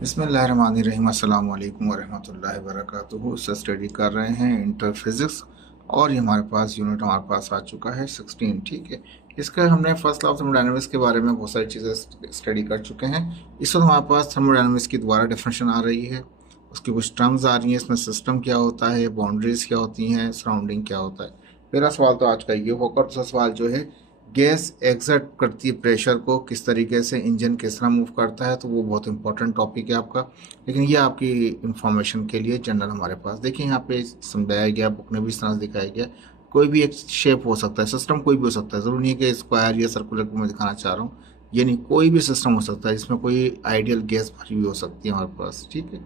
बिस्मिल्लाहिर्रहमानिर्रहीम अस्सलाम वालेकुम वरहमतुल्लाहि वबरकातुहू। स्टडी कर रहे हैं इंटर फिज़िक्स और ये हमारे पास यूनिट हमारे पास आ चुका है 16। ठीक है, इसका हमने फर्स्ट लॉ ऑफ थर्मोडायनेमिक्स के बारे में बहुत सारी चीज़ें स्टडी कर चुके हैं। इस वक्त हमारे पास थर्मोडायनेमिक्स की दोबारा डेफिनेशन आ रही है, उसकी कुछ टर्म्स आ रही हैं। इसमें सिस्टम क्या होता है, बाउंड्रीज क्या होती हैं, सराउंडिंग क्या होता है। पहला सवाल तो आज का ये होगा। दूसरा सवाल जो है, गैस एग्जर्ट करती है प्रेशर को, किस तरीके से इंजन किस तरह मूव करता है, तो वो बहुत इंपॉर्टेंट टॉपिक है आपका। लेकिन ये आपकी इंफॉर्मेशन के लिए जनरल हमारे पास देखिए यहाँ पे समझाया गया, बुक में भी इस तरह से दिखाया गया। कोई भी एक शेप हो सकता है, सिस्टम कोई भी हो सकता है, ज़रूरी नहीं है कि स्क्वायर या सर्कुलर को मैं दिखाना चाह रहा हूँ। ये नहीं, कोई भी सिस्टम हो सकता है जिसमें कोई आइडियल गैस भरी हुई हो सकती है हमारे पास। ठीक है,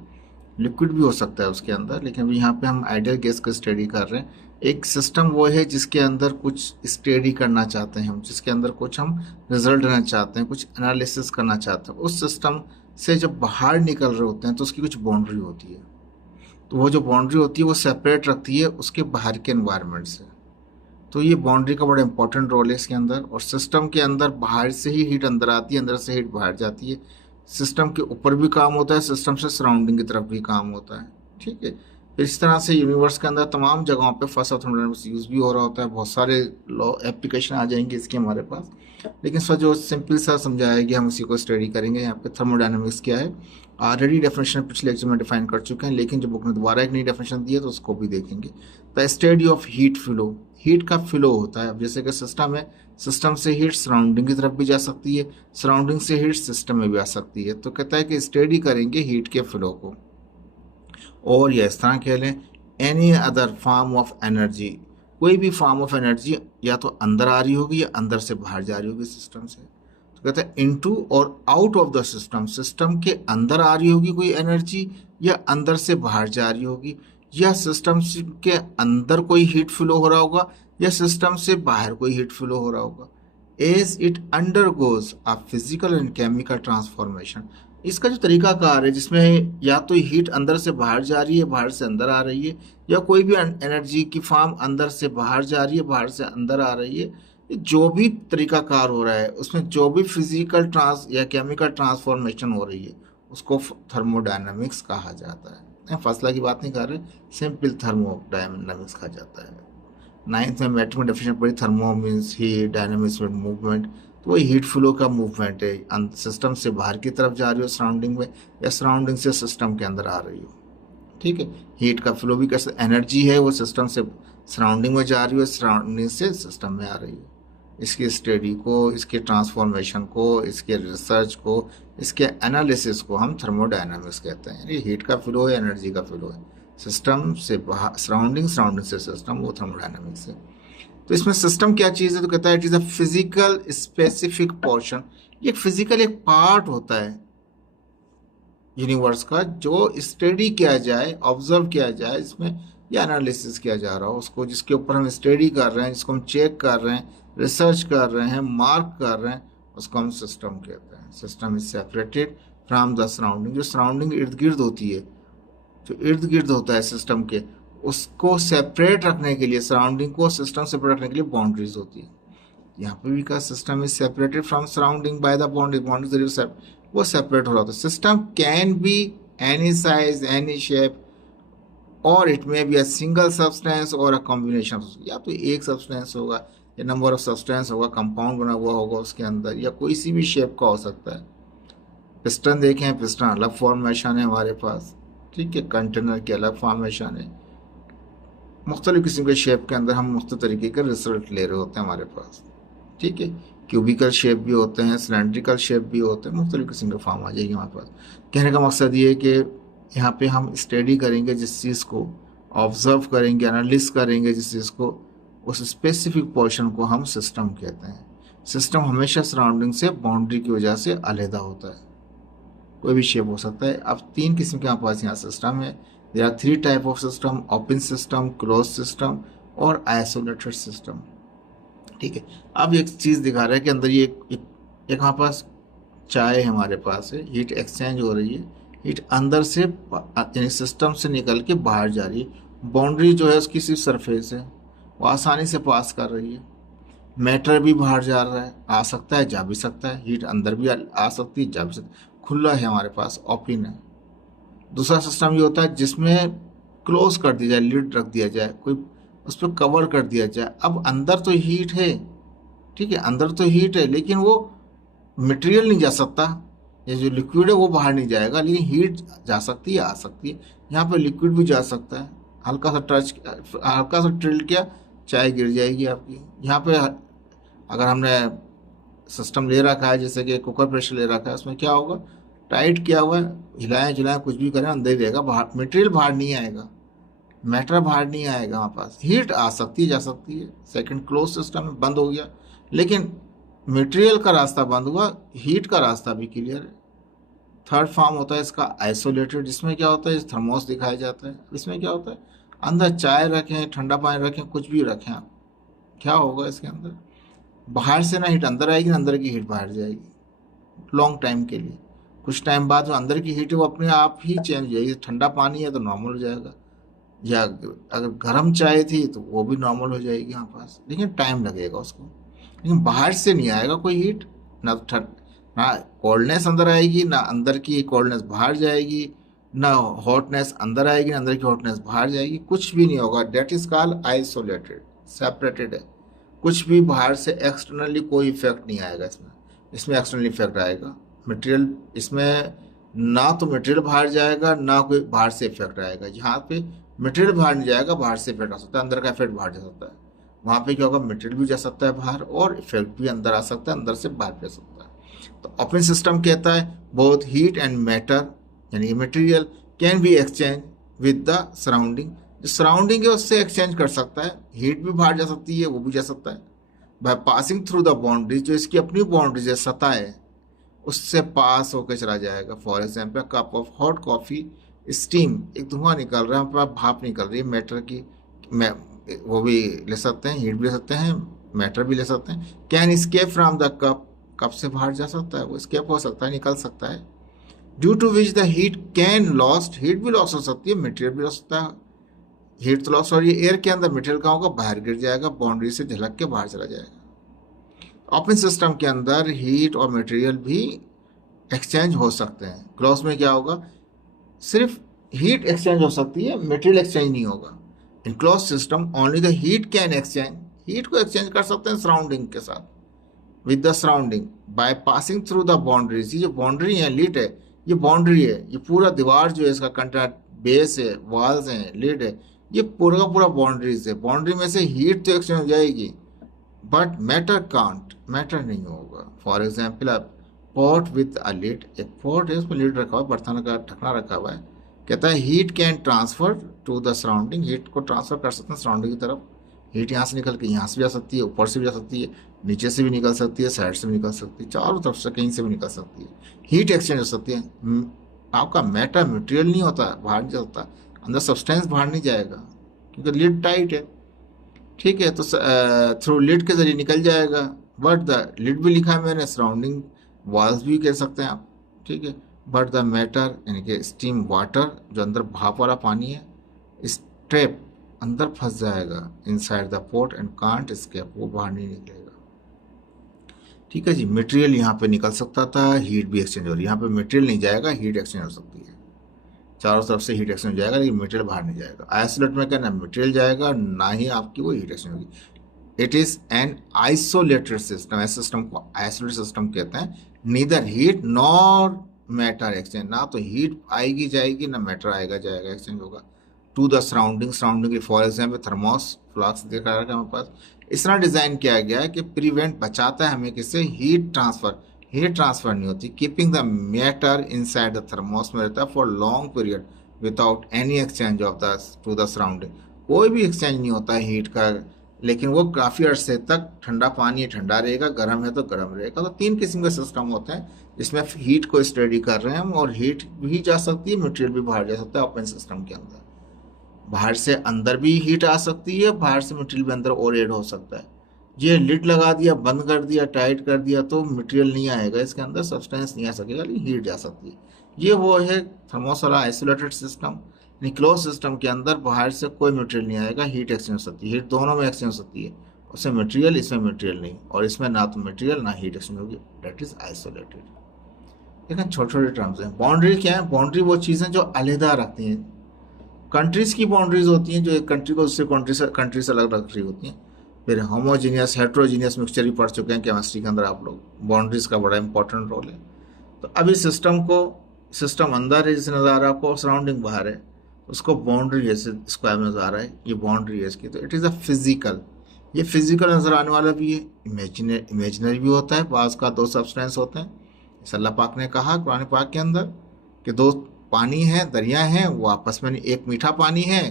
लिक्विड भी हो सकता है उसके अंदर, लेकिन अभी यहाँ पे हम आइडियल गैस का स्टडी कर रहे हैं। एक सिस्टम वो है जिसके अंदर कुछ स्टडी करना चाहते हैं हम, जिसके अंदर कुछ हम रिजल्ट लेना चाहते हैं, कुछ एनालिसिस करना चाहते हैं। उस सिस्टम से जब बाहर निकल रहे होते हैं तो उसकी कुछ बाउंड्री होती है। तो वो जो बाउंड्री होती है वो सेपरेट रखती है उसके बाहर के एनवायरनमेंट से। तो ये बाउंड्री का बड़ा इंपॉर्टेंट रोल है इसके अंदर। और सिस्टम के अंदर बाहर से ही हीट अंदर आती है, अंदर से हीट बाहर जाती है। सिस्टम के ऊपर भी काम होता है, सिस्टम से सराउंडिंग की तरफ भी काम होता है। ठीक है, फिर इस तरह से यूनिवर्स के अंदर तमाम जगहों पे फर्स्ट ऑफ थर्मोडायनामिक्स यूज भी हो रहा होता है। बहुत सारे लॉ एप्लीकेशन आ जाएंगे इसके हमारे पास, लेकिन सर जो सिंपल सा समझाया गया हम उसी को स्टडी करेंगे। यहाँ पे थर्मोडायनामिक्स क्या है, ऑलरेडी डेफिनेशन पिछले लेक्चर में डिफाइन कर चुके हैं, लेकिन जब बुक ने दोबारा एक नई डेफिनेशन दी है तो उसको भी देखेंगे। The study of heat flow, heat का फ्लो होता है। अब जैसे कि सिस्टम है, सिस्टम से हीट सराउंडिंग की तरफ भी जा सकती है, सराउंडिंग से हीट सिस्टम में भी आ सकती है। तो कहता है कि स्टडी करेंगे हीट के फ्लो को। और या इस तरह कह लें, any other form of energy, कोई भी फॉर्म ऑफ एनर्जी या तो अंदर आ रही होगी या अंदर से बाहर जा रही होगी सिस्टम से। तो कहते हैं इनटू और out of the system, system के अंदर आ रही होगी कोई एनर्जी या अंदर से बाहर जा रही होगी, या सिस्टम के अंदर कोई हीट फ्लो हो रहा होगा या सिस्टम से बाहर कोई हीट फ्लो हो रहा होगा। As it undergoes a physical and chemical transformation, इसका जो तरीकाकार है जिसमें या तो हीट अंदर से बाहर जा रही है, बाहर से अंदर आ रही है, या कोई भी एनर्जी की फॉर्म अंदर से बाहर जा रही है, बाहर से अंदर आ रही है, जो भी तरीकाकार हो रहा है उसमें जो भी फिजिकल ट्रांस या केमिकल ट्रांसफॉर्मेशन हो रही है उसको थर्मोडायनामिक्स कहा जाता है। फासला की बात नहीं कर रहे, सिंपल थर्मोडायनामिक्स कहा जाता है। नाइन्थ में मैट्रिक में डेफिनेशन पढ़ी, थर्मो मीन्स हीट, डायनामिक्स में मूवमेंट। तो वही हीट फ्लो का मूवमेंट है, सिस्टम से बाहर की तरफ जा रही हो सराउंडिंग में, या सराउंडिंग से सिस्टम के अंदर आ रही हो। ठीक है, हीट का फ्लो भी कैसे, एनर्जी है वो सिस्टम से सराउंडिंग में जा रही हो, सराउंडिंग से सिस्टम में आ रही हो। इसकी स्टडी को, इसके ट्रांसफॉर्मेशन को, इसके रिसर्च को, इसके एनालिसिस को हम थर्मोडायनामिक्स कहते हैं। यानी हीट का फ्लो है, एनर्जी का फ्लो है, सिस्टम से बाहर सराउंडिंग, सराउंडिंग से सिस्टम, वो थर्मोडायनामिक्स है। तो इसमें सिस्टम क्या चीज़ है, तो कहता है it is a physical specific portion. ये फिजिकल एक पार्ट होता है यूनिवर्स का जो स्टडी किया जाए, ऑब्जर्व किया जाए, इसमें या एनालिसिस किया जा रहा हो उसको, जिसके ऊपर हम स्टडी कर रहे हैं, जिसको हम चेक कर रहे हैं, रिसर्च कर रहे हैं, मार्क कर रहे हैं, उसको हम सिस्टम कहते हैं। System is separated from the surrounding, जो सराउंडिंग इर्द गिर्द होती है, जो इर्द गिर्द होता है सिस्टम के, उसको सेपरेट रखने के लिए, सराउंडिंग को सिस्टम से रखने के लिए बाउंड्रीज होती है। यहाँ पे भी का system is separated from surrounding by the boundary, boundaries वो सेपरेट हो रहा होता है। System can be any size, any shape, और it may be a single substance और अ कॉम्बिनेशन। या तो एक सब्सटेंस होगा या नंबर ऑफ सब्सटेंस होगा, कंपाउंड बना हुआ होगा उसके अंदर, या कोई सी भी शेप का हो सकता है। पिस्टन देखें, पिस्टन अलग फॉर्मेशन है हमारे पास। ठीक है, कंटेनर की अलग फॉर्मेशन है। मुख्तलिफ किस्म के शेप के अंदर हम मुख्तलिफ तरीके के रिजल्ट ले रहे होते हैं हमारे पास। ठीक है, क्यूबिकल शेप भी होते हैं, सिलेंड्रिकल शेप भी होते हैं, मुख्तलिफ किस्म के फॉर्म आ जाएगी हमारे पास। कहने का मकसद ये है कि यहाँ पे हम स्टडी करेंगे जिस चीज़ को, ऑब्जर्व करेंगे, एनालिस करेंगे जिस चीज़ को, उस स्पेसिफिक पोर्शन को हम सिस्टम कहते हैं। सिस्टम हमेशा सराउंडिंग से बाउंड्री की वजह से अलहदा होता है, कोई भी शेप हो सकता है। अब तीन किस्म के हमारे पास यहाँ सिस्टम है। There are three type of system, open system, close system और आइसोलेटेड सिस्टम। ठीक है, अब एक चीज़ दिखा रहा है कि अंदर ये एक हमारे पास चाय हमारे पास है, हीट एक्सचेंज हो रही है, हीट अंदर से यानी सिस्टम से निकल के बाहर जा रही है। बाउंड्री जो है उसकी सिर्फ सरफेस है, वो आसानी से पास कर रही है। मैटर भी बाहर जा रहा है, आ सकता है, जा भी सकता है, हीट अंदर भी आ सकती है, जा भी सकती है, खुला है हमारे पास, ओपन है। दूसरा सिस्टम ये होता है जिसमें क्लोज कर दिया जाए, लिड रख दिया जाए, कोई उस पर कवर कर दिया जाए। अब अंदर तो हीट है, ठीक है, अंदर तो हीट है, लेकिन वो मटेरियल नहीं जा सकता, ये जो लिक्विड है वो बाहर नहीं जाएगा, लेकिन हीट जा सकती है, आ सकती है। यहाँ पे लिक्विड भी जा सकता है, हल्का सा टच, हल्का सा टिल्ट किया, चाय गिर जाएगी आपकी। यहाँ पे अगर हमने सिस्टम ले रखा है जैसे कि कुकर प्रेशर ले रखा है, उसमें क्या होगा, टाइट किया हुआ है, हिलाएं जुलाएं कुछ भी करें अंदर ही रहेगा, बाहर मटेरियल बाहर नहीं आएगा, मैटर बाहर नहीं आएगा। वहाँ पास हीट आ सकती है, जा सकती है। सेकंड क्लोज सिस्टम में बंद हो गया, लेकिन मटेरियल का रास्ता बंद हुआ, हीट का रास्ता भी क्लियर है। थर्ड फॉर्म होता है इसका आइसोलेटेड, जिसमें क्या होता है, इस थर्मोस दिखाया जाता है। इसमें क्या होता है, अंदर चाय रखें, ठंडा पानी रखें, कुछ भी रखें आप, क्या होगा इसके अंदर, बाहर से ना हीट अंदर आएगी ना अंदर की हीट बाहर जाएगी लॉन्ग टाइम के लिए। कुछ टाइम बाद जो अंदर की हीट है वो अपने आप ही चेंज हो जाएगी। ठंडा पानी है तो नॉर्मल हो जाएगा, या अगर गर्म चाय थी तो वो भी नॉर्मल हो जाएगी यहाँ पास, लेकिन टाइम लगेगा उसको। लेकिन बाहर से नहीं आएगा कोई हीट, ना तो ठंड, ना कोल्डनेस अंदर आएगी, ना अंदर की कोल्डनेस बाहर जाएगी, ना हॉटनेस अंदर आएगी ना अंदर की हॉटनेस बाहर जाएगी, कुछ भी नहीं होगा। That is called isolated, separated है। कुछ भी बाहर से एक्सटर्नली कोई इफेक्ट नहीं आएगा इसमें। इसमें एक्सटर्नल इफेक्ट आएगा मटेरियल, इसमें ना तो मटेरियल बाहर जाएगा ना कोई बाहर से इफेक्ट आएगा। यहाँ पे मटेरियल बाहर नहीं जाएगा, बाहर से इफेक्ट आ सकता है, अंदर का इफेक्ट बाहर जा सकता है। वहाँ पे क्या होगा, मटेरियल भी जा सकता है बाहर और इफेक्ट भी अंदर आ सकता है, अंदर से बाहर भी आ सकता है। तो ओपन सिस्टम कहता है बोथ हीट एंड मैटर, यानी material can be exchange with the surrounding. जो सराउंडिंग है उससे एक्सचेंज कर सकता है, हीट भी बाहर जा सकती है, वो भी जा सकता है bye passing through the boundaries, जो इसकी अपनी बाउंड्रीज है, सतह है, उससे पास होकर चला जाएगा। For example cup of hot coffee, steam, एक धुआं निकल रहा है, भाप निकल रही है मैटर की, वो भी ले सकते हैं, हीट भी ले सकते हैं, मैटर भी ले सकते हैं। Can escape from the cup, cup से बाहर जा सकता है, वो स्केप हो सकता है, निकल सकता है। Due to which the heat can lost, heat भी लॉस हो सकती है, मटेरियल भी हो सकता है। हीट तो लॉस हो रही है एयर के अंदर, मटेरियल कहाँ होगा, बाहर गिर जाएगा, बाउंड्री से झलक के बाहर चला जाएगा। ओपन सिस्टम के अंदर हीट और मटेरियल भी एक्सचेंज हो सकते हैं। क्लोज में क्या होगा, सिर्फ हीट एक्सचेंज हो सकती है, मटेरियल एक्सचेंज नहीं होगा। In close system only the heat can exchange, heat को एक्सचेंज कर सकते हैं सराउंडिंग के साथ, with the surrounding by passing through the boundaries. ये जो बाउंड्री है, लीड है, ये बाउंड्री है, ये पूरा दीवार जो है इसका कंटेंट, बेस है, वॉल्स हैं, लीड है, ये पूरा का पूरा बाउंड्रीज है। बाउंड्री में से हीट तो एक्सचेंज हो जाएगी, बट मैटर कांट, मैटर नहीं होगा। फॉर एग्जाम्पल आप पॉट विथ अ लिड, एक पॉट है उसमें लिड रखा हुआ है, बर्तन का ढकना रखा हुआ है, कहता है heat can transfer to the surrounding, heat को ट्रांसफर कर सकते हैं सराउंडिंग की तरफ। हीट यहाँ से निकल के यहाँ से भी जा सकती है, ऊपर से भी जा सकती है, नीचे से भी निकल सकती है, साइड से भी निकल सकती है, चारों तरफ से कहीं से भी निकल सकती है, हीट एक्सचेंज हो सकती है। आपका मैटर मटेरियल नहीं होता, बाहर नहीं जाता, अंदर सब्सटेंस बाहर नहीं जाएगा क्योंकि लिड टाइट है, ठीक है, तो थ्रू लिड के जरिए निकल जाएगा। बट द लिड भी लिखा है मैंने, सराउंडिंग वॉल्स भी कह सकते हैं आप, ठीक है। बट द मैटर यानी कि स्टीम वाटर, जो अंदर भाप वाला पानी है, इस ट्रैप अंदर फंस जाएगा inside the port and can't escape, वो बाहर नहीं निकलेगा, ठीक है जी। मटेरियल यहाँ पे निकल सकता था, हीट भी एक्सचेंज हो रही है, यहाँ पे मटेरियल नहीं जाएगा, हीट एक्सचेंज हो सकती है, चारों तरफ से हीट एक्सचेंज हो जाएगा, लेकिन मटेरियल बाहर नहीं जाएगा। आइसोलेट में क्या, ना मटेरियल जाएगा ना ही आपकी वो हीट एक्सचेंज होगी। It is an isolated system, ऐसे सिस्टम को आइसोलेटेड सिस्टम कहते हैं। Neither heat nor matter exchange, ना तो हीट आएगी जाएगी ना मैटर आएगा जाएगा एक्सचेंज होगा to the surrounding, surrounding for example thermos flask देखा रहा है हमारे पास। इस तरह डिजाइन किया गया है कि प्रिवेंट, बचाता है हमें किससे, हीट ट्रांसफर, हीट ट्रांसफर नहीं होती, keeping the matter inside the thermos में रहता है for long period without any exchange of the two the surrounding, कोई भी एक्सचेंज नहीं होता है हीट का, लेकिन वो काफ़ी अरसे तक ठंडा पानी ठंडा रहेगा, गर्म है तो गर्म रहेगा। तो तीन किस्म के सिस्टम होते हैं जिसमें हीट को स्टडी कर रहे हैं हम, और हीट भी जा सकती है, मटेरियल भी बाहर जा सकता है। ओपन सिस्टम के अंदर बाहर से अंदर भी हीट आ सकती है, बाहर से मटेरियल भी अंदर और ऐड हो सकता है। ये लिड लगा दिया, बंद कर दिया, टाइट कर दिया तो मटेरियल नहीं आएगा इसके अंदर, सब्सटेंस नहीं आ सकेगा, लेकिन हीट जा सकती है। ये वो है थर्मोस वाला आइसोलेटेड सिस्टम। क्लोज सिस्टम के अंदर बाहर से कोई मटेरियल नहीं आएगा, हीट एक्सचेंज हो सकती है, हीट दोनों में एक्सचेंज हो सकती है, उसमें मटेरियल, इसमें मटेरियल नहीं, और इसमें ना तो मटेरियल ना हीट एक्सचेंज होगी, डेट इज आइसोलेटेड। लेकिन छोटे छोटे टर्म्स हैं। बाउंड्री क्या है? बाउंड्री वो चीज़ें जो अलहदा रखती हैं। कंट्रीज की बाउंड्रीज होती हैं जो एक कंट्री को दूसरे कंट्री से अलग रख रही होती हैं। फिर होमोजीनियस हेट्रोजीनियस मिक्सचर ही पढ़ चुके हैं केमिस्ट्री के अंदर आप लोग। बाउंड्रीज का बड़ा इंपॉर्टेंट रोल है। तो अभी सिस्टम अंदर है, जैसे नजर आ रहा है आपको, सराउंडिंग बाहर है, उसको बाउंड्री जैसे स्क्वायर में नजर आ रहा है, ये बाउंड्री है इसकी। तो इट इज़ अ फिजिकल, ये फिजिकल नजर आने वाला भी है, इमेजिनरी भी होता है। पास का दो सब्सटेंस होते हैं, जैसे अल्लाह पाक ने कहा कुरान पाक के अंदर कि दो पानी है, दरिया हैं, वो आपस में, एक मीठा पानी है,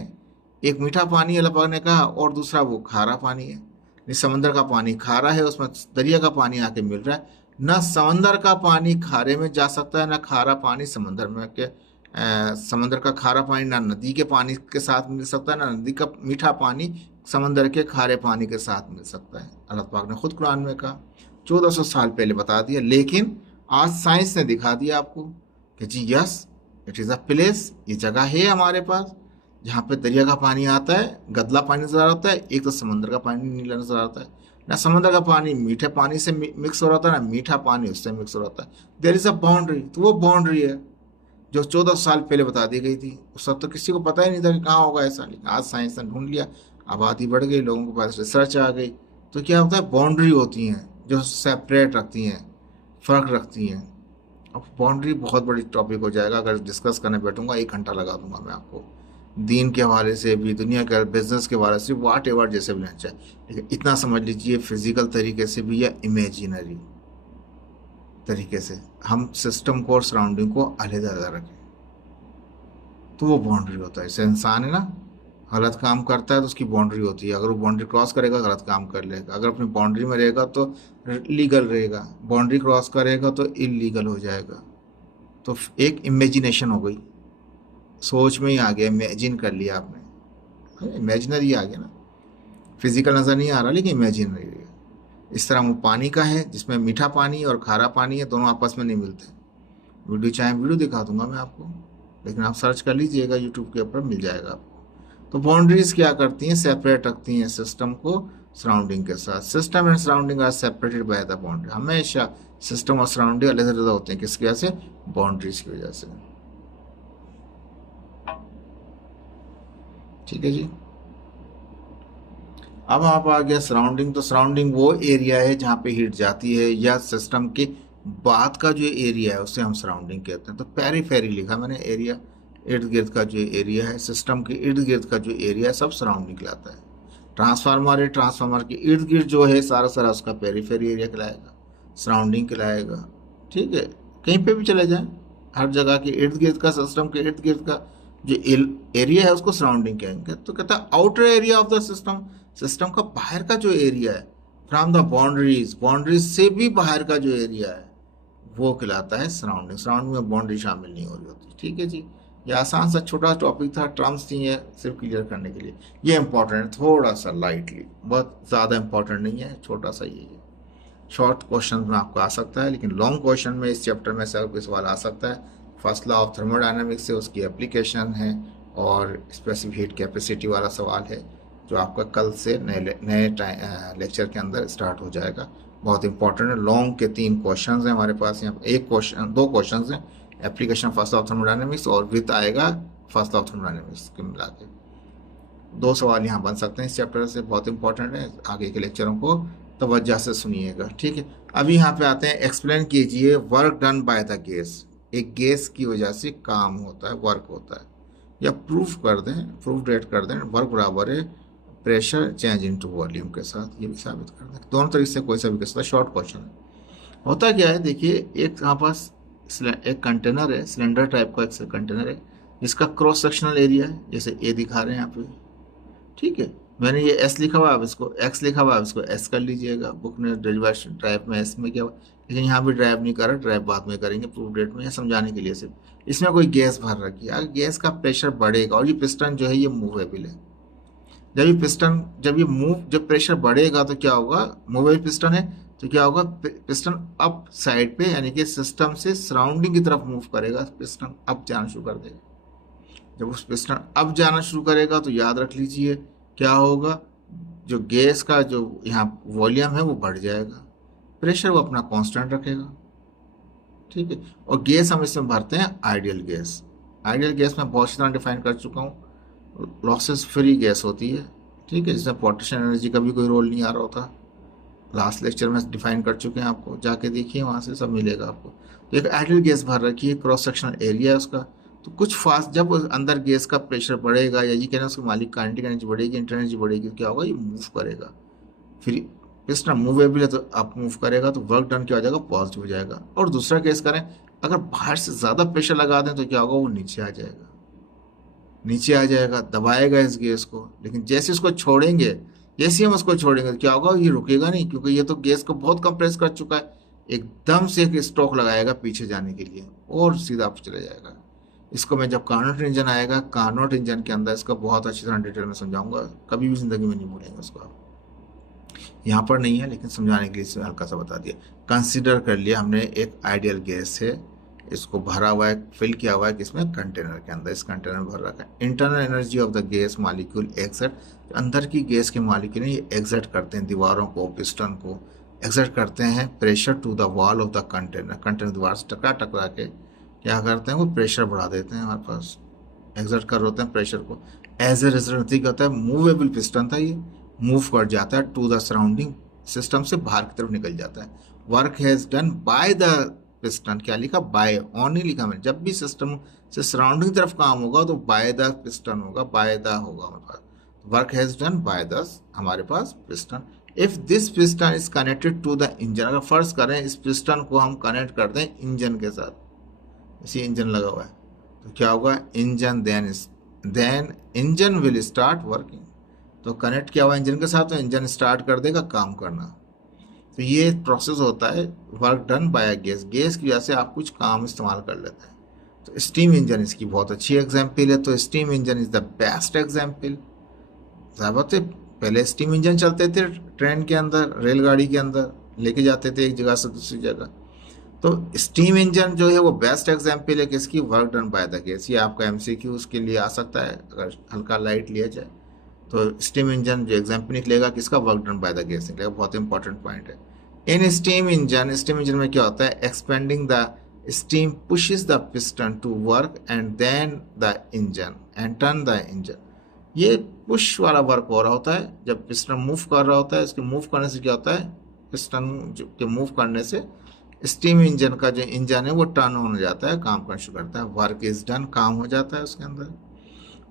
एक मीठा पानी अल्लाह पाक ने कहा, और दूसरा वो खारा पानी है। नहीं, समंदर का पानी खारा है, उसमें दरिया का पानी आके मिल रहा है। ना समंदर का पानी खारे में जा सकता है, ना खारा पानी समंदर में के समंदर का खारा पानी ना नदी के पानी के साथ मिल सकता है, ना नदी का मीठा पानी समंदर के खारे पानी के साथ मिल सकता है। अल्लाह पाक ने खुद कुरान में कहा, 1400 साल पहले बता दिया। लेकिन आज साइंस ने दिखा दिया आपको कि जी yes, it is a place, ये जगह है हमारे पास जहाँ पे दरिया का पानी आता है, गदला पानी नजर आता है, एक तो समंदर का पानी नीला नजर आता है। ना समंदर का पानी मीठे पानी से मिक्स हो रहा था, ना मीठा पानी उससे मिक्स हो रहा था। There is a boundary. तो वो बाउंड्री है जो 14 साल पहले बता दी गई थी। उस वक्त तो किसी को पता ही नहीं था कि कहाँ होगा ऐसा, लेकिन आज साइंस ने ढूंढ लिया, आबादी बढ़ गई, लोगों के पास रिसर्च आ गई। तो क्या होता है, बाउंड्री होती हैं जो सेपरेट रखती हैं, फ़र्क रखती हैं। अब बाउंड्री बहुत बड़ी टॉपिक हो जाएगा, अगर डिस्कस करने बैठूंगा 1 घंटा लगा दूंगा मैं आपको। दीन के हवाले से भी, दुनिया के बिजनेस के हवाले से, वाट एवर जैसे भी लेना चाहे, लेकिन इतना समझ लीजिए फिजिकल तरीके से भी या इमेजिनरी तरीके से हम सिस्टम को और सराउंडिंग को अलग-अलग रखें, तो वो बाउंड्री होता है। जैसे इंसान है ना, गलत काम करता है तो उसकी बाउंड्री होती है, अगर वो बाउंड्री क्रॉस करेगा गलत काम कर लेगा। अगर अपनी बाउंड्री में रहेगा तो लीगल रहेगा, बाउंड्री क्रॉस करेगा तो इलीगल हो जाएगा। तो एक इमेजिनेशन हो गई, सोच में ही आ गया, इमेजिन कर लिया आपने, इमेजिनरी आ गया ना। फिजिकल नज़र नहीं आ रहा लेकिन इमेजिनरी है। इस तरह वो पानी का है जिसमें मीठा पानी और खारा पानी है, दोनों आपस में नहीं मिलते। वीडियो चाहे वीडियो दिखा दूंगा मैं आपको, लेकिन आप सर्च कर लीजिएगा यूट्यूब के ऊपर, मिल जाएगा आपको। तो बाउंड्रीज क्या करती हैं, सेपरेट रखती हैं सिस्टम को सराउंडिंग के साथ। System and surrounding are separated by the boundary. हमेशा सिस्टम और सराउंडिंग अलग अलग होते हैं, किसकी वजह से? बाउंड्रीज की वजह से। ठीक है जी। अब आप आ गया सराउंडिंग। तो सराउंडिंग वो एरिया है जहाँ पे हीट जाती है, या सिस्टम के बाद का जो एरिया है उसे हम सराउंडिंग कहते हैं। तो पेरीफेरी लिखा मैंने, एरिया, इर्द गिर्द का जो एरिया है, सिस्टम के इर्द गिर्द का जो एरिया है, सब सराउंडिंग कहलाता है। ट्रांसफार्मर है, ट्रांसफार्मर के इर्द गिर्द जो है सारा सारा उसका पेरीफेरी एरिया कहलाएगा, सराउंडिंग कहलाएगा। ठीक है, कहीं पे भी चले जाएं, हर जगह के इर्द गिर्द का, सिस्टम के इर्द गिर्द का जो एरिया है उसको सराउंडिंग कहेंगे। तो कहता है outer area of the system, system का बाहर का जो एरिया है, फ्रॉम द बाउंड्रीज, बाउंड्रीज से भी बाहर का जो एरिया है वो कहलाता है सराउंडिंग। सराउंडिंग में बाउंड्री शामिल नहीं हो रही होती। ठीक है जी, ये आसान सा छोटा टॉपिक था, टर्म्स थी ये सिर्फ क्लियर करने के लिए। ये इंपॉर्टेंट है, थोड़ा सा लाइटली, बहुत ज़्यादा इंपॉर्टेंट नहीं है, छोटा सा ये है। शॉर्ट क्वेश्चन में आपको आ सकता है, लेकिन लॉन्ग क्वेश्चन में इस चैप्टर में से कोई सवाल आ सकता है। फर्स्ट लॉ ऑफ थर्मोडायनामिक्स से उसकी एप्लीकेशन है, और स्पेसिफिक हीट कैपेसिटी वाला सवाल है जो आपका कल से नए लेक्चर के अंदर स्टार्ट हो जाएगा। बहुत इंपॉर्टेंट है। लॉन्ग के 3 क्वेश्चन हैं हमारे पास यहाँ, एक क्वेश्चन, 2 क्वेश्चन हैं, application first law of thermodynamics और विथ आएगा फर्स्ट लॉ ऑफ थर्मोडायनामिक्स के मिला के। 2 सवाल यहाँ बन सकते हैं इस चैप्टर से, बहुत इंपॉर्टेंट है। आगे के लेक्चरों को तवज्जो से सुनिएगा। ठीक है, अभी यहाँ पे आते हैं, एक्सप्लेन कीजिए work done by the gas. एक गैस की वजह से काम होता है, वर्क होता है, या प्रूफ कर दें, प्रूफ डेट कर दें, वर्क बराबर है प्रेशर चेंज इनटू वॉल्यूम के साथ, ये भी साबित कर दें। दोनों तरीके से कोई सा भी कर सकता है। शॉर्ट क्वेश्चन है। होता क्या है, देखिए, एक यहाँ पास एक कंटेनर है, सिलेंडर टाइप का एक कंटेनर है, जिसका क्रॉस सेक्शनल एरिया है, जैसे ए दिखा रहे हैं यहाँ पे। ठीक है, मैंने ये एस लिखा हुआ है, अब इसको एक्स लिखा हुआ है, इसको एस कर लीजिएगा। बुक ने ड्राइव में एस में किया हुआ, लेकिन यहाँ भी ड्राइव नहीं कर रहा, ड्राइव बाद में करेंगे प्रूफ डेट में, या समझाने के लिए सिर्फ। इसमें कोई गैस भर रखी है, अगर गैस का प्रेशर बढ़ेगा, और ये पिस्टन जो है ये मूवेबल है, जब प्रेशर बढ़ेगा तो क्या होगा, मूवेबल पिस्टन है तो क्या होगा, पिस्टन अप साइड पे, यानी कि सिस्टम से सराउंडिंग की तरफ मूव करेगा, पिस्टन अप जाना शुरू कर देगा। जब उस पिस्टन अप जाना शुरू करेगा तो याद रख लीजिए क्या होगा, जो गैस का जो यहाँ वॉल्यूम है वो बढ़ जाएगा, प्रेशर वो अपना कांस्टेंट रखेगा। ठीक है। और गैस हम इसमें भरते हैं आइडियल गैस। आइडियल गैस में बहुत सी तरह डिफाइन कर चुका हूँ। लॉसेस फ्री गैस होती है, ठीक है, जिसमें पोटेंशियल एनर्जी का भी कोई रोल नहीं आ रहा होता। लास्ट लेक्चर में डिफाइन कर चुके हैं, आपको जाके देखिए, वहाँ से सब मिलेगा आपको। तो एक आइडियल गैस भर रखी है, क्रॉस सेक्शनल एरिया है उसका। तो कुछ फास्ट जब अंदर गैस का प्रेशर बढ़ेगा, या ये कहना उसके मालिक काइनेटिक एनर्जी बढ़ेगी, इंटरनल एनर्जी बढ़ेगी, तो क्या होगा, ये मूव करेगा। फिर पिस्टन मूवेबल है तो अप मूव करेगा, तो वर्क डन क्या हो जाएगा, पॉजिटिव हो जाएगा। और दूसरा केस करें, अगर बाहर से ज़्यादा प्रेशर लगा दें तो क्या होगा, वो नीचे आ जाएगा। नीचे आ जाएगा, दबाएगा इस गैस को, लेकिन जैसे इसको छोड़ेंगे, जैसे हम उसको छोड़ेंगे तो क्या होगा, ये रुकेगा नहीं, क्योंकि ये तो गैस को बहुत कंप्रेस कर चुका है। एकदम से एक स्ट्रोक लगाएगा पीछे जाने के लिए और सीधा आप चले जाएगा। इसको मैं जब कार्नोट इंजन आएगा, कार्नोट इंजन के अंदर इसका बहुत अच्छी तरह डिटेल में समझाऊंगा, कभी भी जिंदगी में नहीं भूलेंगे उसको आप। यहाँ पर नहीं है, लेकिन समझाने के लिए इसे हल्का सा बता दिया। कंसीडर कर लिया हमने एक आइडियल गैस है, इसको भरा हुआ है, फिल किया हुआ है किसमें, कंटेनर के अंदर। इस कंटेनर में भर रखा है। Internal energy of the gas molecule exert, अंदर की गैस के मॉलिक्यूल ये एक्सर्ट करते हैं दीवारों को, पिस्टन को एक्सर्ट करते हैं pressure to the wall of the container. Container दीवार से टकरा टकरा के क्या करते हैं, वो प्रेशर बढ़ा देते हैं हमारे पास, एक्सर्ट कर होते हैं प्रेशर को। एज ए रिजल्ट क्या होता है, मूवेबल पिस्टन था ये, मूव कर जाता है टू द सराउंडिंग सिस्टम से बाहर की तरफ निकल जाता है। Work has done by the piston, क्या लिखा, बाय, ऑन नहीं लिखा मैंने। जब भी सिस्टम से सराउंडिंग तरफ काम होगा तो बाय द पिस्टन होगा, बाय द होगा हमारे पास। Work has done by the हमारे पास piston. If this piston is connected to the engine, अगर फर्ज करें इस पिस्टन को हम कनेक्ट कर दें इंजन के साथ, इसी इंजन लगा हुआ है, तो क्या होगा, engine then engine will start working. तो कनेक्ट किया हुआ इंजन के साथ, तो इंजन स्टार्ट कर देगा काम करना। तो ये प्रोसेस होता है work done by gas. Gas की वजह से आप कुछ काम इस्तेमाल कर लेते हैं। तो स्टीम इंजन इसकी बहुत अच्छी एग्जाम्पल है। तो steam engine is the best example. ज़ाहिर है पहले स्टीम इंजन चलते थे ट्रेन के अंदर, रेलगाड़ी के अंदर, लेके जाते थे एक जगह से दूसरी जगह। तो स्टीम इंजन जो है वो बेस्ट एग्जाम्पल है किसकी, work done by the gas. ये आपका एमसीक्यू उसके लिए आ सकता है अगर हल्का लाइट लिया जाए। तो स्टीम इंजन जो एग्जाम्पल निकलेगा किसका, work done by the gas निकलेगा। बहुत इंपॉर्टेंट पॉइंट है। इन स्टीम इंजन में क्या होता है, expanding the steam pushes the piston to work and then the engine and turn the engine. ये पुश वाला वर्क हो रहा होता है जब पिस्टन मूव कर रहा होता है। इसके मूव करने से क्या होता है, पिस्टन के मूव करने से स्टीम इंजन का जो इंजन है वो टर्न ऑन हो जाता है, काम करना शुरू करता है। वर्क इज डन, काम हो जाता है उसके अंदर।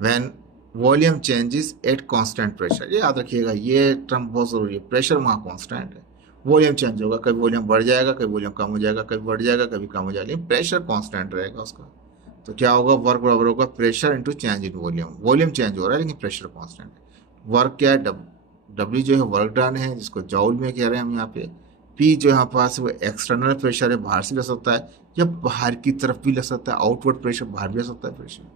When volume changes at constant pressure, ये याद रखिएगा, ये टर्म बहुत जरूरी है। प्रेशर वहाँ कांस्टेंट है, वॉल्यूम चेंज होगा, कभी वॉल्यूम बढ़ जाएगा, कभी वॉल्यूम कम हो जाएगा, कभी बढ़ जाएगा, कभी कम हो जाएगा, लेकिन प्रेशर कांस्टेंट रहेगा उसका। तो क्या होगा, वर्क बराबर होगा pressure into change in volume. Volume change हो रहा है लेकिन प्रेशर कांस्टेंट है। वर्क क्या है, डब्ल्यू जो है वर्क डन है, जिसको जॉउल में कह रहे हैं हम यहाँ पे। पी जो यहाँ पास है वो एक्सटर्नल प्रेशर है, बाहर से ले सकता है या बाहर की तरफ भी ले सकता है, आउटवर्ड प्रेशर, बाहर भी ले सकता है प्रेशर।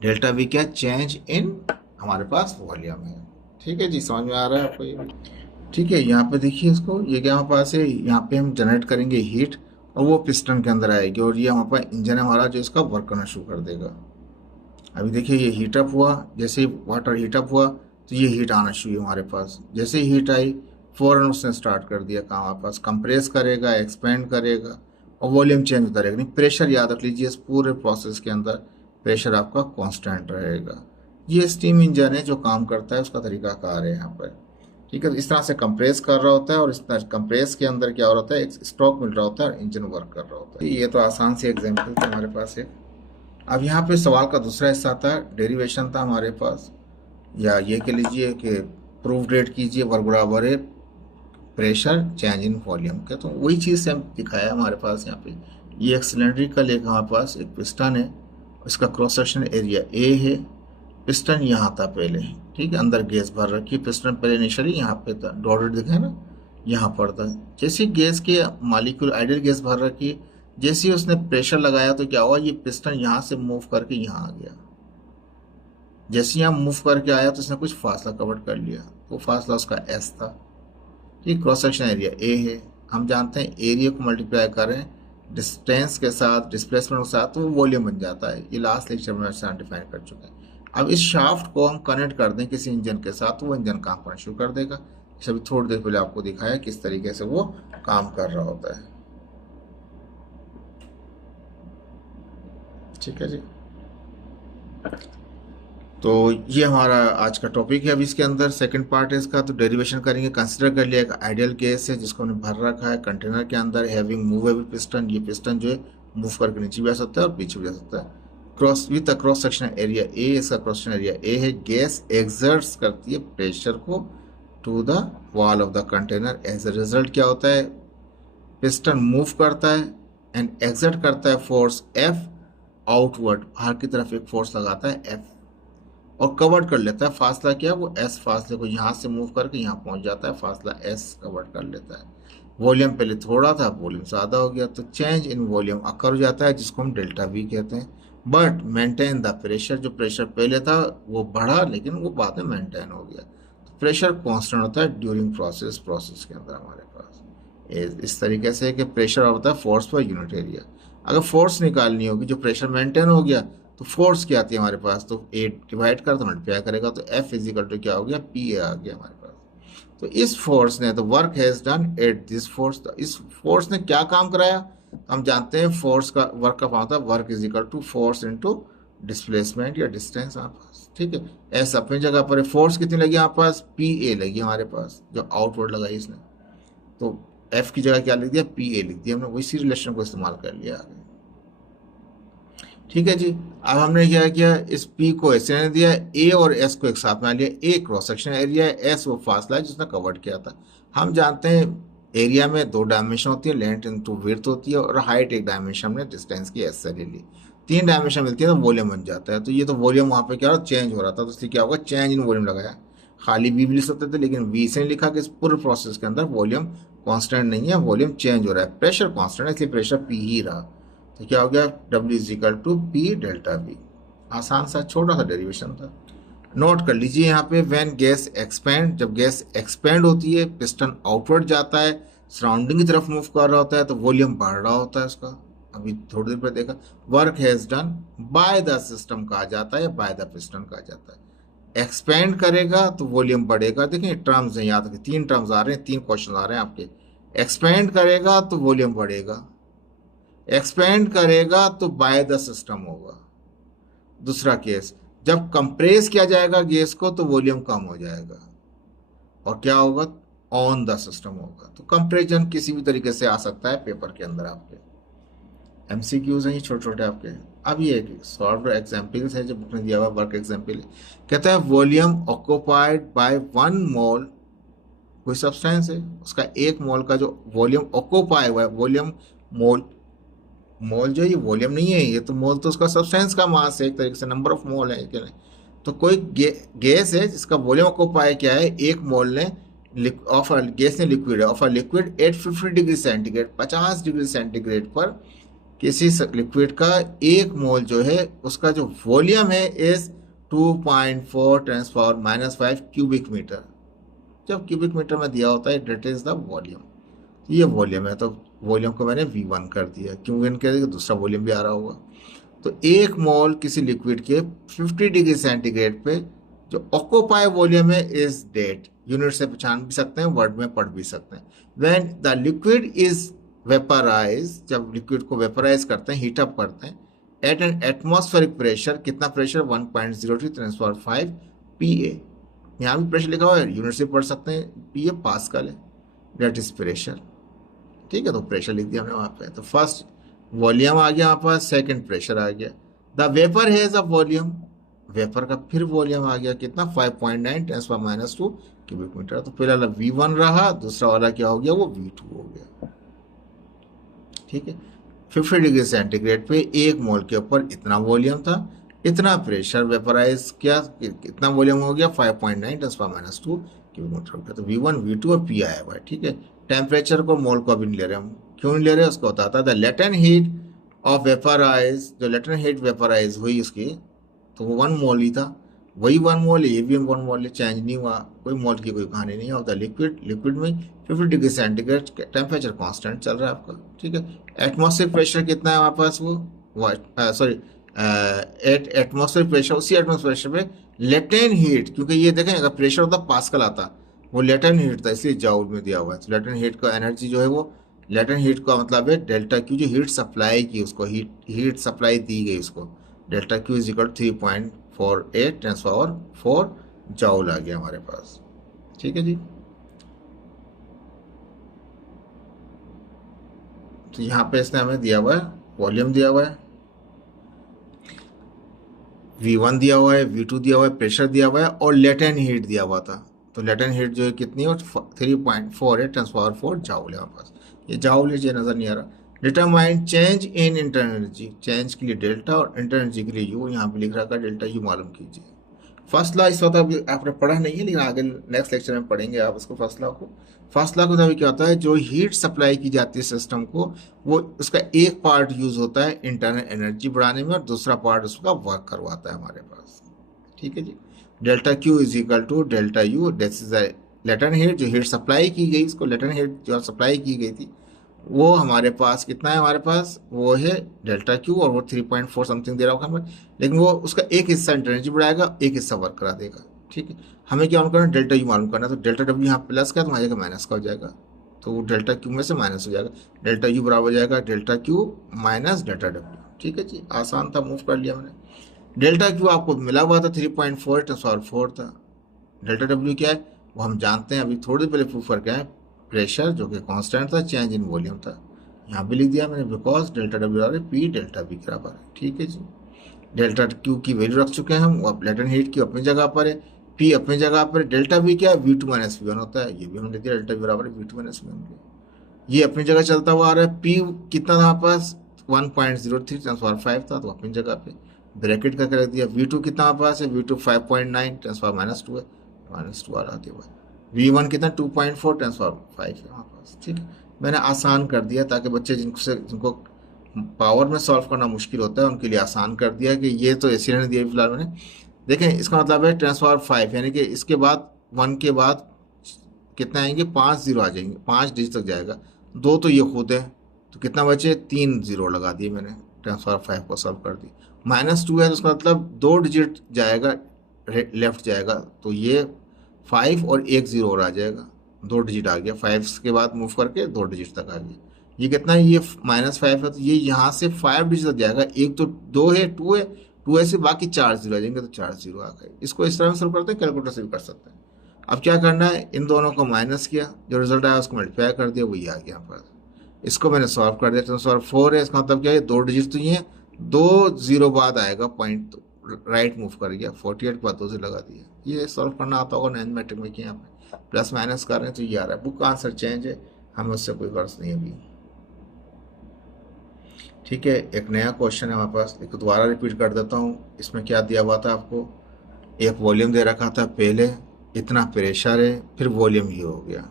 डेल्टा वी क्या, चेंज इन हमारे पास वॉल्यूम है। ठीक है जी, समझ में आ रहा है आपको ये? ठीक है, यहाँ पे देखिए इसको, ये क्या हमारे पास है, यहाँ पे हम जनरेट करेंगे हीट और वो पिस्टन के अंदर आएगी, और ये हमारे पास इंजन है हमारा जो इसका वर्क करना शुरू कर देगा। अभी देखिए ये हीटअप हुआ, जैसे ही वाटर हीटअप हुआ तो ये हीट आना शुरू हुई हमारे पास। जैसे ही हीट आई फ़ौरन उसने स्टार्ट कर दिया काम हमारे पास, कंप्रेस करेगा, एक्सपेंड करेगा और वॉल्यूम चेंज होता रहेगा। नहीं, प्रेशर याद रख लीजिए, इस पूरे प्रोसेस के अंदर प्रेशर आपका कांस्टेंट रहेगा। ये स्टीम इंजन है जो काम करता है, उसका तरीकाकार है यहाँ पर। ठीक है, इस तरह से कंप्रेस कर रहा होता है और इस तरह कंप्रेस के अंदर क्या हो रहा होता है, एक स्ट्रोक मिल रहा होता है और इंजन वर्क कर रहा होता है। ये तो आसान सी एग्जाम्पल था हमारे पास है। अब यहाँ पे सवाल का दूसरा हिस्सा था, डेरिवेशन था हमारे पास, या ये कह लीजिए कि प्रूफ रेट कीजिए वर्क बराबर है प्रेशर चेंज इन वॉल्यूम के। तो वही चीज़ से हम दिखाया हमारे पास यहाँ पे। ये एक सिलेंड्रिकल एक हमारे पास एक पिस्टन है, इसका क्रॉस सेक्शन एरिया ए है। पिस्टन यहाँ था पहले, ठीक है, अंदर गैस भर रखी। पिस्टन पहले इनिशियली यहाँ पे था, डॉटेड दिखा है ना, यहाँ पर था। जैसे गैस के मॉलिक्यूल आइडियल गैस भर रखी, जैसे ही उसने प्रेशर लगाया तो क्या हुआ, ये पिस्टन यहाँ से मूव करके यहाँ आ गया। जैसे यहाँ मूव करके आया तो इसने कुछ फासला कवर कर लिया, तो फासला उसका एस था। ठीक, क्रॉस सेक्शन एरिया ए है। हम जानते हैं एरिया को मल्टीप्लाई करें डिस्टेंस के साथ, डिस्प्लेसमेंट के साथ, तो वो वॉल्यूम बन जाता है। ये लास्ट लेक्चर में डिफाइन कर चुके हैं। अब इस शाफ्ट को हम कनेक्ट कर दें किसी इंजन के साथ, तो वो इंजन काम करना शुरू कर देगा। अभी थोड़ी देर पहले आपको दिखाया किस तरीके से वो काम कर रहा होता है। ठीक है जी। तो ये हमारा आज का टॉपिक है। अब इसके अंदर सेकंड पार्ट है इसका, तो डेरिवेशन करेंगे। कंसिडर कर लिया एक आइडियल केस है जिसको हमने भर रखा है कंटेनर के अंदर, हैविंग मूवेबल पिस्टन। ये पिस्टन जो है मूव करके नीचे भी आ सकता है और पीछे भी जा सकता है। Cross with a cross sectional area A, इसका क्रॉस सेक्शनल एरिया ए है। गैस एक्सर्ट्स करती है प्रेशर को to the wall of the container. As a result क्या होता है, पिस्टन मूव करता है एंड एक्सर्ट करता है फोर्स एफ आउटवर्ड, बाहर की तरफ एक फोर्स लगाता है एफ, और कवर्ड कर लेता है फासला क्या, वो एस फासले को यहाँ से मूव करके यहाँ पहुँच जाता है, फासला एस कवर्ड कर लेता है। वॉल्यूम पहले थोड़ा था, वॉल्यूम ज़्यादा हो गया, तो चेंज इन वॉल्यूम अकर हो जाता है जिसको हम डेल्टा वी कहते हैं। बट मेंटेन द प्रेशर, जो प्रेशर पहले था वो बढ़ा लेकिन वो बाद में मेंटेन हो गया। तो प्रेशर कांस्टेंट होता है ड्यूरिंग प्रोसेस के अंदर हमारे पास इस तरीके से कि प्रेशर होता है फोर्स पर यूनिट एरिया। अगर फोर्स निकालनी होगी, जो प्रेशर मेंटेन हो गया, तो फोर्स क्या आती है हमारे पास, तो ए डिवाइड कर तो मल्टीप्लाई करेगा, तो एफ इजिकल टू क्या हो गया, पी ए आ गया हमारे पास। तो इस फोर्स ने, तो work has done at this force, तो इस फोर्स ने क्या काम कराया, हम जानते हैं फोर्स का वर्क का फॉर्म होता है work is equal to force into displacement या डिस्टेंस हमारे पास। ठीक है, एस अपनी जगह पर है। फोर्स कितनी लगी हमारे पास, पी ए लगी हमारे पास, जो आउटवर्ड लगाई इसने, तो एफ की जगह क्या लिख दिया, पी ए लिख दिया हमने, उसी रिलेशन को इस्तेमाल कर लिया आगे। ठीक है जी। अब हमने क्या किया, इस P को ऐसे ने दिया, A और S को एक साथ में लिया। A क्रॉस सेक्शन एरिया है, S वो फासला है जिसने कवर्ड किया था। हम जानते हैं एरिया में दो डायमेंशन होती है, लेंथ इनटू विड्थ होती है, और हाइट एक डायमेंशन, हमने डिस्टेंस की S से ले ली। तीन डायमेंशन मिलती है तो वॉल्यूम बन जाता है। तो ये तो वॉल्यूम वहाँ पे क्या हो रहा, चेंज हो रहा था, तो इसलिए क्या होगा, चेंज इन वॉल्यूम लगाया। खाली V भी लिख सकते थे लेकिन V से लिखा कि इस पूरे प्रोसेस के अंदर वॉल्यूम कांस्टेंट नहीं है, वॉल्यूम चेंज हो रहा है। प्रेशर कांस्टेंट है इसलिए प्रेशर P ही रहा। तो क्या हो गया, W is equal to P delta V. आसान सा छोटा सा डेरिवेशन था। नोट कर लीजिए यहाँ पे, व्हेन गैस एक्सपेंड, जब गैस एक्सपेंड होती है, पिस्टन आउटवर्ड जाता है, सराउंडिंग की तरफ मूव कर रहा होता है, तो वॉल्यूम बढ़ रहा होता है उसका। अभी थोड़ी देर पहले देखा, work has done by the system कहा जाता है या बाय द पिस्टन कहा जाता है। एक्सपेंड करेगा तो वॉल्यूम बढ़ेगा। देखिए टर्म्स हैं, याद रखिए, तीन टर्म्स आ रहे हैं, तीन क्वेश्चन आ रहे हैं आपके। एक्सपेंड करेगा तो वॉल्यूम बढ़ेगा, एक्सपेंड करेगा तो बाय द सिस्टम होगा। दूसरा केस, जब कंप्रेस किया जाएगा गैस को तो वॉल्यूम कम हो जाएगा, और क्या होगा, ऑन द सिस्टम होगा। तो कंपेरिजन किसी भी तरीके से आ सकता है पेपर के अंदर आपके। एमसीक्यूज हैं ये छोटे छोटे आपके। अब ये सॉल्व एग्जाम्पल्स है जो बुक ने दिया हुआ, वर्क एग्जाम्पल कहता है वॉल्यूम ऑक्यूपाइड बाय 1 मोल, कोई सब्सटेंस है उसका 1 मोल का जो वॉल्यूम ऑक्यूपाई हुआ है, वॉल्यूम मोल, मोल जो ये वॉल्यूम नहीं है, ये तो मोल तो उसका सब्सटेंस का मास है, एक तरीके से नंबर ऑफ मोल है। तो कोई गैस है जिसका वॉल्यूम ऑक्यूपाई क्या है, 1 मोल ने ऑफ गैस ने लिक्विड है, of liquid at 50 degree centigrade, 50 degree centigrade पर किसी लिक्विड का 1 मोल जो है उसका जो वॉल्यूम है इज 2.4 × 5 क्यूबिक मीटर। जब क्यूबिक मीटर में दिया होता है डेट इज द वॉल्यूम, ये वॉल्यूम है, तो वॉल्यूम को मैंने V1 कर दिया, क्यों वन कर दिया, दूसरा वॉल्यूम भी आ रहा होगा। तो 1 मोल किसी लिक्विड के 50 डिग्री सेंटीग्रेड पे जो ऑक्यूपाई वॉल्यूम है इज डेट, यूनिट से पहचान भी सकते हैं, वर्ड में पढ़ भी सकते हैं। When the liquid is vaporise, जब लिक्विड को वेपराइज करते हैं, हीटअप करते हैं, एट एन एटमॉस्फेरिक प्रेशर, कितना प्रेशर, 1.03 × 5 PA। यहाँ भी प्रेशर लिखा हुआ है, यूनिट से पढ़ सकते हैं, PA पास्कल है, डेट इज प्रेशर। ठीक है, तो प्रेशर लिख दिया हमने वहाँ पे। तो फर्स्ट वॉल्यूम आ गया हमारे पास, सेकंड प्रेशर आ गया। The vapour has a volume, vapour का फिर वॉल्यूम आ गया कितना, 5.9 × 2 क्यूबिक मीटर। तो पहला वाला V1 रहा, दूसरा वाला क्या हो गया, वो V2 हो गया। ठीक है, 50 डिग्री सेंटीग्रेड पे 1 मोल के ऊपर इतना वॉल्यूम था, इतना प्रेशर वेपराइज किया, कितना वॉल्यूम हो गया, 5.9 × 2 क्यूबिक मीटर हो गया। तो V1 V2 और P आया हुआ है। ठीक है, टेम्परेचर को मोल को अभी नहीं ले रहे हम, क्यों नहीं ले रहे उसको बताता है। The latent heat of vaporise, जो लेटेंट हीट वेपराइज हुई उसकी, तो वो 1 मोल ही था, वही 1 मोल है, ये भी 1 मोल है, चेंज नहीं हुआ, कोई मोल की कोई कहानी नहीं होता। लिक्विड में 50 डिग्री सेंटीग्रेड टेम्परेचर कांस्टेंट चल रहा है आपका। ठीक है, एटमॉस्फेरिक प्रेशर कितना है हमारे पास, वो सॉरी एटमॉस्फेरिक प्रेशर, उसी एटमॉस्फेरिक प्रेशर पे लेटेंट हीट, क्योंकि ये देखें अगर प्रेशर होता पास्कल आता, वो लेटेंट हीट था इसलिए जाउल में दिया हुआ है। तो लेटेंट हीट का एनर्जी जो है वो लेटेंट हीट का मतलब है डेल्टा क्यू, जो हीट सप्लाई की उसको हीट सप्लाई दी गई उसको, delta Q is equal 3.48 tens power 4 joule आ गया हमारे पास। ठीक है जी। तो यहाँ पे इसने हमें दिया हुआ है वॉल्यूम दिया हुआ है, V1 दिया हुआ है, V2 दिया हुआ है, प्रेशर दिया हुआ है और लेटेंट हीट दिया हुआ था। तो लेटेंट हीट जो है कितनी है, 3.48 टेंस पावर 4 जाउल है हमारे पास। ये जाउल ये नज़र नहीं आ रहा। Determine change in internal energy, change के लिए डेल्टा और इंटरनल एनर्जी के लिए यू, यहाँ पे लिख रखा है डेल्टा यू मालूम कीजिए। फर्स्ट लॉ इस वक्त अभी आपने पढ़ा नहीं है, लेकिन आगे नेक्स्ट लेक्चर में पढ़ेंगे आप उसको फर्स्ट लॉ को। फर्स्ट लॉ को तभी क्या होता है, जो हीट सप्लाई की जाती है सिस्टम को, वो उसका एक पार्ट यूज होता है इंटरनल एनर्जी बढ़ाने में और दूसरा पार्ट उसका वर्क करवाता है हमारे पास। ठीक है जी। Delta Q is equal to delta U, this is latent heat, जो हीट सप्लाई की गई, उसको लेटेंट हीट जो सप्लाई की गई थी वो हमारे पास कितना है, हमारे पास वो है डेल्टा क्यू, और वो 3.4 समथिंग दे रहा होगा हमें, लेकिन वो उसका एक हिस्सा एनर्जी बढ़ाएगा, एक हिस्सा वर्क करा देगा। ठीक है। हमें क्या मालूम करना है, डेल्टा यू मालूम करना है। तो डेल्टा डब्ल्यू यहाँ प्लस का तो हमारे जगह माइनस का हो जाएगा, तो वो डेल्टा क्यू में से माइनस हो जाएगा, डेल्टा यू बराबर हो जाएगा delta Q minus delta W. ठीक है जी, आसान था, मूव कर लिया मैंने। डेल्टा क्यू आपको मिला हुआ था 3.4 था। डेल्टा डब्ल्यू क्या है वो हम जानते हैं, अभी थोड़ी देर पहले प्रूफ करके आए, प्रेशर जो कि कांस्टेंट था, चेंज इन वॉल्यूम था। यहाँ भी लिख दिया मैंने, because delta W R P delta we के बराबर है। ठीक है जी। डेल्टा क्यू की वैल्यू रख चुके हैं हम, वो लेटेंट हीट की अपनी जगह पर है, पी अपनी जगह पर, डेल्टा वी क्या है, V two minus V one होता है, ये भी हमने दिया, डेल्टा वी बराबर है V two minus V one. ये अपनी जगह चलता हुआ आ रहा है। पी कितना था हमारे पास, 1.03 ट्रांसफार 5 था, तो अपनी जगह पे ब्रैकेट का कर दिया। वी टू कितना हमारे पास है, वी टू 5.9 ट्रांसफार -2 है, -2 आ रहा है। वी वन कितना 2.4 ट्रांसफार 5 है हमारे पास। ठीक है, मैंने आसान कर दिया ताकि बच्चे जिनको पावर में सॉल्व करना मुश्किल होता है उनके लिए आसान कर दिया कि ये तो ऐसे रहने दिया फिलहाल मैंने। देखें, इसका मतलब है ट्रांसफार 5, यानी कि इसके बाद 1 के बाद कितना आएंगे, 5 जीरो आ जाएंगे, 5 डिजिट तक जाएगा। 2 तो ये खुद है, तो कितना बचे, 3 जीरो लगा दिए मैंने, ट्रांसफार 5 को सॉल्व कर दी। -2 है तो उसका मतलब 2 डिजिट जाएगा, लेफ्ट जाएगा, तो ये 5 और 1 जीरो और आ जाएगा, 2 डिजिट आ गया। 5 के बाद मूव करके 2 डिजिट तक आ गया। ये कितना है, ये -5 है, तो ये यहाँ से 5 डिजिट तक जाएगा। एक तो 2 है, 2 है, 2 है से बाकी 4 जीरो आ जाएंगे, तो 4 जीरो आ गए। इसको इस तरह से सॉल्व करते हैं, कैलकुलेटर से भी कर सकते हैं। अब क्या करना है, इन दोनों को माइनस किया, जो रिजल्ट आया उसको मल्टीप्लाई कर दिया, वही आ गया यहाँ पर। इसको मैंने सॉल्व कर दिया, तो सॉल्व 4 है, इसका मतलब क्या है, 2 डिजिट तो ये है, 2 जीरो बाद आएगा पॉइंट, तो राइट मूव कर गया, 48 के बाद 2 जीरो लगा दिया। ये सॉल्व करना आता होगा, नाइन मैट्रिक में किया, यहाँ पे प्लस माइनस कर रहे हैं तो ये आ रहा है। बुक का आंसर चेंज है, हमें उससे कोई गर्ज नहीं अभी। ठीक है, एक नया क्वेश्चन है हमारे पास, एक दोबारा रिपीट कर देता हूँ। इसमें क्या दिया हुआ था आपको, एक वॉल्यूम दे रखा था पहले, इतना प्रेशर है, फिर वॉल्यूम ही हो गया।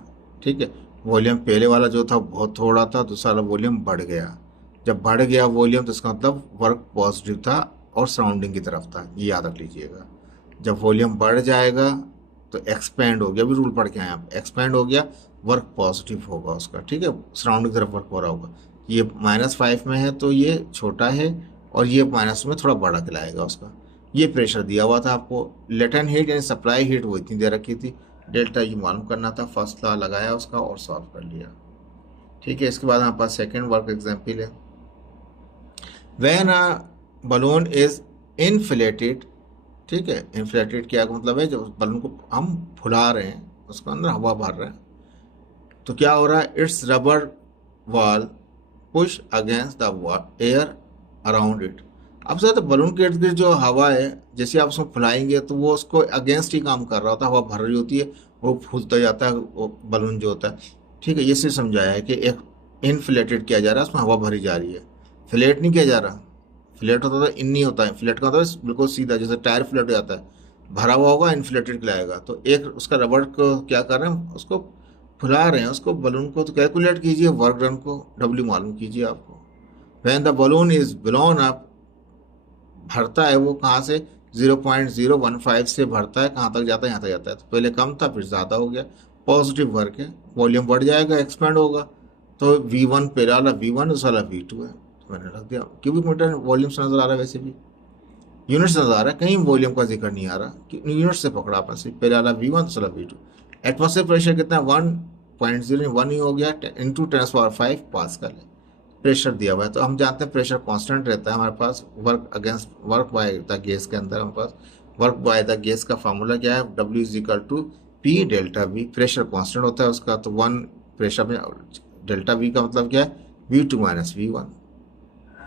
ठीक है, वॉल्यूम पहले वाला जो था बहुत थोड़ा था, दूसरा वाला वॉल्यूम बढ़ गया। जब बढ़ गया वॉल्यूम तो इसका मतलब वर्क पॉजिटिव था और सराउंडिंग की तरफ था, ये याद रख लीजिएगा। जब वॉल्यूम बढ़ जाएगा तो एक्सपेंड हो गया, अभी रूल पढ़ के आए आप, एक्सपेंड हो गया, वर्क पॉजिटिव होगा उसका। ठीक है, सराउंडिंग की तरफ वर्क हो रहा होगा। ये -5 में है तो ये छोटा है, और ये माइनस में थोड़ा बड़ा खिलाएगा उसका। ये प्रेशर दिया हुआ था आपको, लेटेंट हीट यानी सप्लाई हीट वो इतनी दे रखी थी, डेल्टा यू मालूम करना था। फर्स्ट लॉ लगाया उसका और सॉल्व कर लिया। ठीक है, इसके बाद हमारे पास सेकेंड वर्क एग्जाम्पल है। When a balloon is inflated, ठीक है, इन्फ्लेटेड क्या का मतलब है, जब बलून को हम फुला रहे हैं, उसके अंदर हवा भर रहे हैं, तो क्या हो रहा है, it's rubber wall push against the air around it. अब सर तो बलून के इर्द गिर्द जो हवा है, जैसे आप उसको फुलाएंगे तो वो उसको अगेंस्ट ही काम कर रहा होता है, हवा भर रही होती है, वो फूलता जाता है वो बलून जो होता है। ठीक है, ये सिर्फ समझाया है कि एक इनफ्लेटेड किया जा रहा है, उसमें हवा भरी जा रही है, फ्लेट नहीं किया जा रहा। फ्लेट होता था इन नहीं होता है, फ्लेट का होता है बिल्कुल सीधा, जैसे टायर फ्लेट हो जाता है, भरा हुआ होगा, इन्फ्लेटेड खिलाएगा। तो एक उसका रबड़ को क्या कर रहे हैं, उसको फुला रहे हैं, उसको बलून को। तो कैलकुलेट कीजिए वर्क डन को, डब्ल्यू मालूम कीजिए आपको। When the balloon is blown up, भरता है वो कहाँ से, 0.015 से भरता है, कहाँ तक जाता है, यहाँ तक जाता है। तो पहले कम था फिर ज़्यादा हो गया, पॉजिटिव वर्क है, वॉल्यूम बढ़ जाएगा, एक्सपेंड होगा। तो V1 पहला वाला V1, दूसरा वाला V2 है, तो मैंने रख दिया। क्यूबिक मीटर वॉल्यूम से नजर आ रहा है, वैसे भी यूनिट से नजर आ रहा है, कहीं वॉल्यूम का जिक्र नहीं आ रहा, यूनिट से पकड़ा आपने सिर्फ, पहले वाला V1, दूसरा V2। एटमॉस्फेयर प्रेशर कितना है, 0.01 ही हो गया, इंटू 10⁵ पास्कल है, प्रेशर दिया हुआ है। तो हम जानते हैं प्रेशर कांस्टेंट रहता है हमारे पास वर्क बाय द गैस के अंदर। हमारे पास वर्क बाय द गैस का फार्मूला क्या है, W is equal to P delta V, pressure constant होता है उसका। तो 1 प्रेशर में डेल्टा वी का मतलब क्या है, V2 माइनस V1।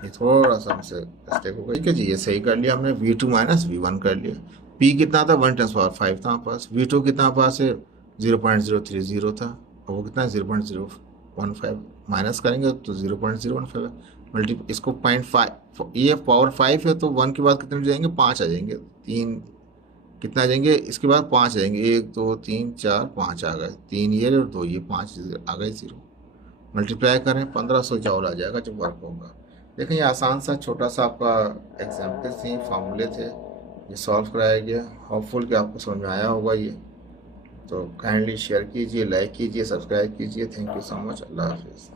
ये थोड़ा सा हमसे मिस्टेक हो गई। ठीक है जी, ये सही कर लिया हमने, V2 माइनस V1 कर लिया। P कितना था, 1 × 5 था हमारे पास। V2 कितना पास है, 0.030 था, और वो कितना है 0.015। माइनस करेंगे तो 0.015 मल्टी, इसको 0.5, ये पावर 5 है तो 1 के बाद कितने जाएंगे, 5 आ जाएंगे। 3 कितना आ जाएंगे, इसके बाद 5 आ जाएंगे, 1 2 3 4 5 आ गए, 3 ये और 2 ये, 5 आ गए 0। मल्टीप्लाई करें 1500 जॉल आ जाएगा जब वर्क होगा। देखें ये आसान सा छोटा सा आपका एग्जाम्पल थे, फार्मूले थे, ये सॉल्व कराया गया। होपफुल कि आपको समझ में आया होगा ये। तो काइंडली शेयर कीजिए, लाइक कीजिए, सब्सक्राइब कीजिए। Thank you so much. अल्लाह हाफिज़।